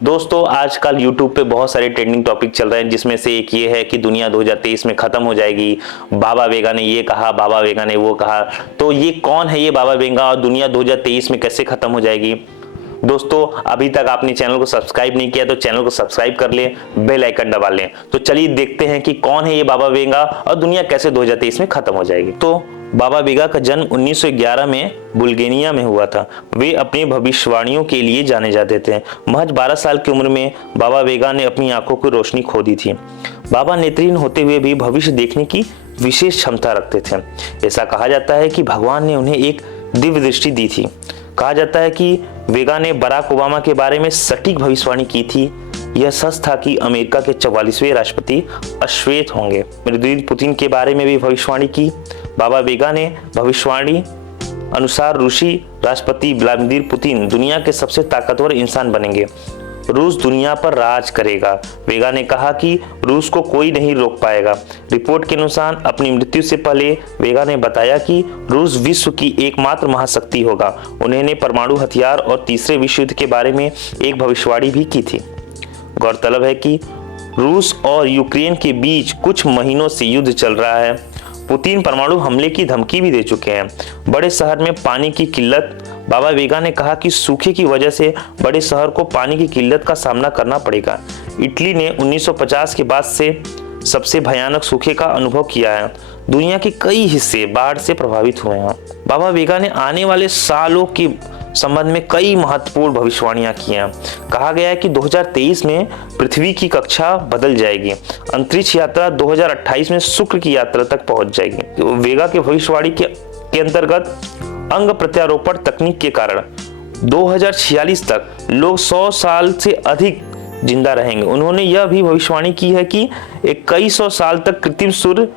दोस्तों आजकल YouTube पे बहुत सारे ट्रेंडिंग टॉपिक चल रहे हैं, जिसमें से एक ये है कि दुनिया 2023 में खत्म हो जाएगी। बाबा वेगा ने ये कहा, बाबा वेगा ने वो कहा। तो ये कौन है ये बाबा वेगा और दुनिया 2023 में कैसे खत्म हो जाएगी? दोस्तों अभी तक आपने चैनल को सब्सक्राइब नहीं किया तो चैनल को सब्सक्राइब कर लें, बेल आइकन दबा लें। तो चलिए देखते हैं कि कौन है ये बाबा वेगा और दुनिया कैसे 2023 में खत्म हो जाएगी। तो बाबा वेगा का जन्म 1911 में बुल्गारिया में हुआ था। वे अपनी भविष्यवाणियों के लिए जाने जाते थे। महज 12 साल की उम्र में बाबा वेगा ने अपनी आंखों की रोशनी खो दी थी। बाबा नेत्रहीन होते हुए भी भविष्य देखने की विशेष क्षमता रखते थे। ऐसा कहा जाता है कि भगवान ने उन्हें एक दिव्य दृष्टि दी थी। कहा जाता है कि वेगा ने बराक ओबामा के बारे में सटीक भविष्यवाणी की थी। यह सच था कि अमेरिका के 44वें राष्ट्रपति अश्वेत होंगे। व्लादिमीर पुतिन के बारे में भी भविष्यवाणी की। बाबा वेगा ने भविष्यवाणी अनुसार रूसी राष्ट्रपति व्लादिमीर पुतिन दुनिया के सबसे ताकतवर इंसान बनेंगे। रूस दुनिया पर राज करेगा। वेगा ने कहा कि रूस को कोई नहीं रोक पाएगा। रिपोर्ट के अनुसार अपनी मृत्यु से पहले वेगा ने बताया कि रूस विश्व की एकमात्र महाशक्ति होगा। उन्होंने परमाणु हथियार और तीसरे विश्व युद्ध के बारे में एक भविष्यवाणी भी की थी। गौरतलब है कि रूस और यूक्रेन के बीच कुछ महीनों से युद्ध चल रहा है। पुतिन परमाणु हमले की धमकी भी दे चुके हैं। बड़े शहर में पानी की किल्लत। बाबा वेगा ने कहा कि सूखे की वजह से बड़े शहर को पानी की किल्लत का सामना करना पड़ेगा। इटली ने 1950 के बाद से सबसे भयानक सूखे का अनुभव किया है। दुनिया के कई हिस्से बाढ़ से प्रभावित हुए हैं। बाबा वेगा ने आने वाले सालों के संबंध में कई महत्वपूर्ण भविष्यवाणियां की हैं। कहा गया है कि 2023 में पृथ्वी की कक्षा बदल जाएगी। अंतरिक्ष यात्रा 2028 में शुक्र की यात्रा तक पहुंच जाएगी। तो वेगा के भविष्यवाणी के अंतर्गत अंग प्रत्यारोपण तकनीक के कारण 2046 तक लोग 100 साल से अधिक जिंदा रहेंगे। उन्होंने यह भी भविष्यवाणी की है कि कई सौ साल तक कृत्रिम सूर्य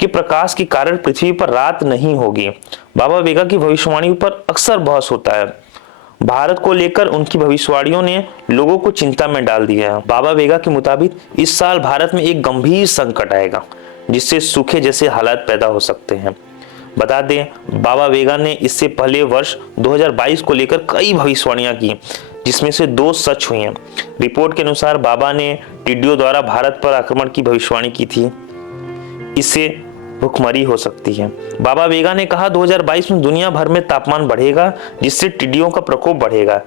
के प्रकाश के कारण पृथ्वी पर रात नहीं होगी। बाबा वेगा की भविष्यवाणी पर अक्सर बहस होता है। भारत को लेकर उनकी भविष्यवाणियों ने लोगों को चिंता में डाल दिया है। बाबा वेगा के मुताबिक इस साल भारत में एक गंभीर संकट आएगा, जिससे सूखे जैसे हालात पैदा हो सकते हैं। बता दें, बाबा वेगा ने इससे पहले वर्ष 2022 को लेकर कई भविष्यवाणियां की, जिसमें से 2 सच हुई हैं। रिपोर्ट के अनुसार बाबा ने टिड्डियों द्वारा भारत पर आक्रमण की भविष्यवाणी की थी। इससे भूखमरी हो सकती है। बाबा वेगा ने कहा 2022 में दुनिया भर में तापमान बढ़ेगा, जिससे टिड्डियों का प्रकोप बढ़ेगा।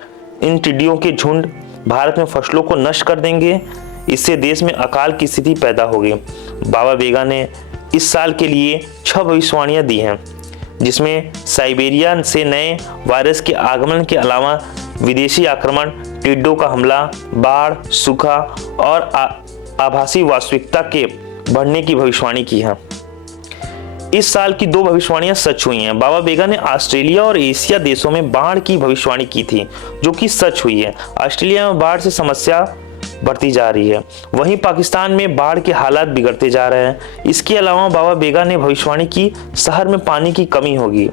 इन टिड्डियों के झुंड भारत में फसलों को नष्ट कर देंगे। इससे देश में अकाल की स्थिति पैदा होगी। बाबा वेगा ने इस साल के लिए 6 भविष्यवाणियां दी हैं, जिसमें साइबेरिया से नए वायरस के आगमन के अलावा विदेशी आक्रमण, टिड्डों का हमला, बाढ़, सूखा और आभासी वास्तविकता के बढ़ने की भविष्यवाणी की है। इस साल की 2 भविष्यवाणियां सच हुई हैं। बाबा वेगा ने ऑस्ट्रेलिया और एशिया देशों में बाढ़ की भविष्यवाणी की थी, जो कि सच हुई है। ऑस्ट्रेलिया में बाढ़ से समस्या बढ़ती जा रही है, वहीं पाकिस्तान में बाढ़ के हालात बिगड़ते जा रहे हैं। इसके अलावा बाबा वेगा ने भविष्यवाणी की शहर में पानी की कमी होगी,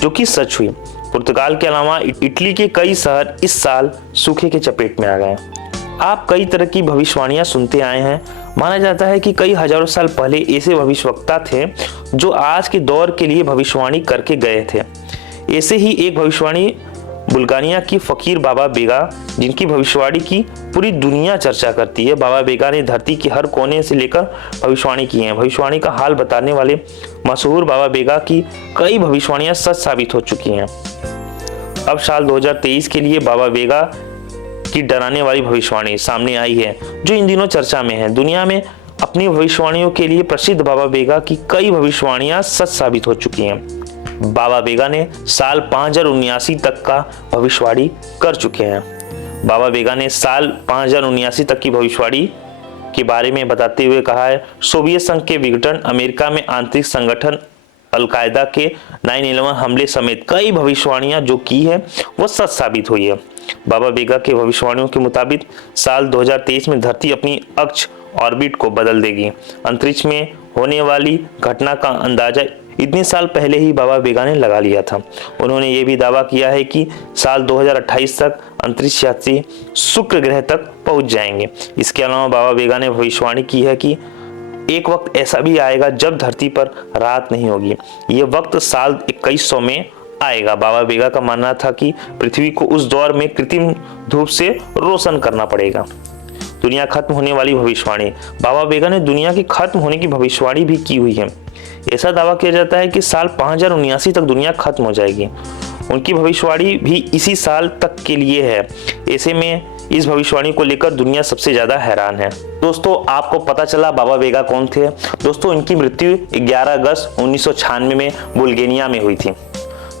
जो कि सच हुई। पुर्तगाल के अलावा इटली के कई शहर इस साल सूखे के चपेट में आ गए। आप कई तरह की भविष्यवाणियां सुनते आए हैं। माना जाता है कि कई हजारों साल पहले ऐसे भविष्यवक्ता थे जो आज के दौर के लिए भविष्यवाणी करके गए थे। ऐसे ही एक भविष्यवाणी बुल्गारिया की फकीर बाबा वेगा, जिनकी भविष्यवाणी की पूरी दुनिया चर्चा करती है। बाबा वेगा ने धरती के हर कोने से लेकर भविष्यवाणी की है। भविष्यवाणी का हाल बताने वाले मशहूर बाबा वेगा की कई भविष्यवाणियां सच साबित हो चुकी हैं। अब साल 2023 के लिए बाबा वेगा की डराने वाली भविष्यवाणी सामने आई है, जो इन दिनों चर्चा में है। दुनिया में अपनी भविष्यवाणियों के लिए प्रसिद्ध बाबा वेगा की कई भविष्यवाणियां सच साबित हो चुकी हैं। बाबा वेगा ने साल 5079 तक का भविष्यवाणी कर चुके हैं। बाबा वेगा ने साल 5079 तक की भविष्यवाणी के बारे में बताते हुए कहा है, सोवियत संघ के विघटन, अमेरिका में आंतरिक संगठन, अलकायदा के 9/11 हमले समेत कई भविष्यवाणियां जो की है वो सच साबित हुई है। बाबा वेगा के भविष्यवाणियों के मुताबिक साल 2023 में धरती अपनी अक्ष ऑर्बिट को बदल देगी। अंतरिक्ष में होने वाली घटना का अंदाजा इतने साल पहले ही बाबा वेगा ने लगा लिया था। उन्होंने ये भी दावा किया है कि साल 2028 तक अंतरिक्ष यात्री शुक्र ग्रह तक पहुंच जाएंगे। इसके अलावा बाबा वेगा ने भविष्यवाणी की है कि एक वक्त ऐसा भी आएगा जब धरती पर रात नहीं होगी। ये वक्त साल 2100 में आएगा। बाबा वेगा का मानना था कि पृथ्वी को उस दौर में कृत्रिम धूप से रोशन करना पड़ेगा। दुनिया खत्म होने वाली भविष्यवाणी। बाबा वेगा ने दुनिया की खत्म होने की भविष्यवाणी भी की हुई है। ऐसा दावा किया जाता है कि साल 5079 तक दुनिया खत्म हो जाएगी। उनकी भविष्यवाणी भी इसी साल तक के लिए है। ऐसे में इस भविष्यवाणी को लेकर दुनिया सबसे ज्यादा हैरान है। दोस्तों, आपको पता चला बाबा वेगा कौन थे? दोस्तों, इनकी मृत्यु 11 अगस्त 1996 में बुल्गारिया में हुई थी।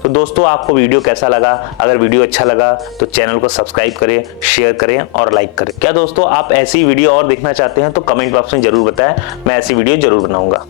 तो दोस्तों, आपको वीडियो कैसा लगा? अगर वीडियो अच्छा लगा तो चैनल को सब्सक्राइब करें, शेयर करें और लाइक करें। क्या दोस्तों, आप ऐसी वीडियो और देखना चाहते हैं तो कमेंट बॉक्स में जरूर बताएं, मैं ऐसी वीडियो जरूर बनाऊंगा।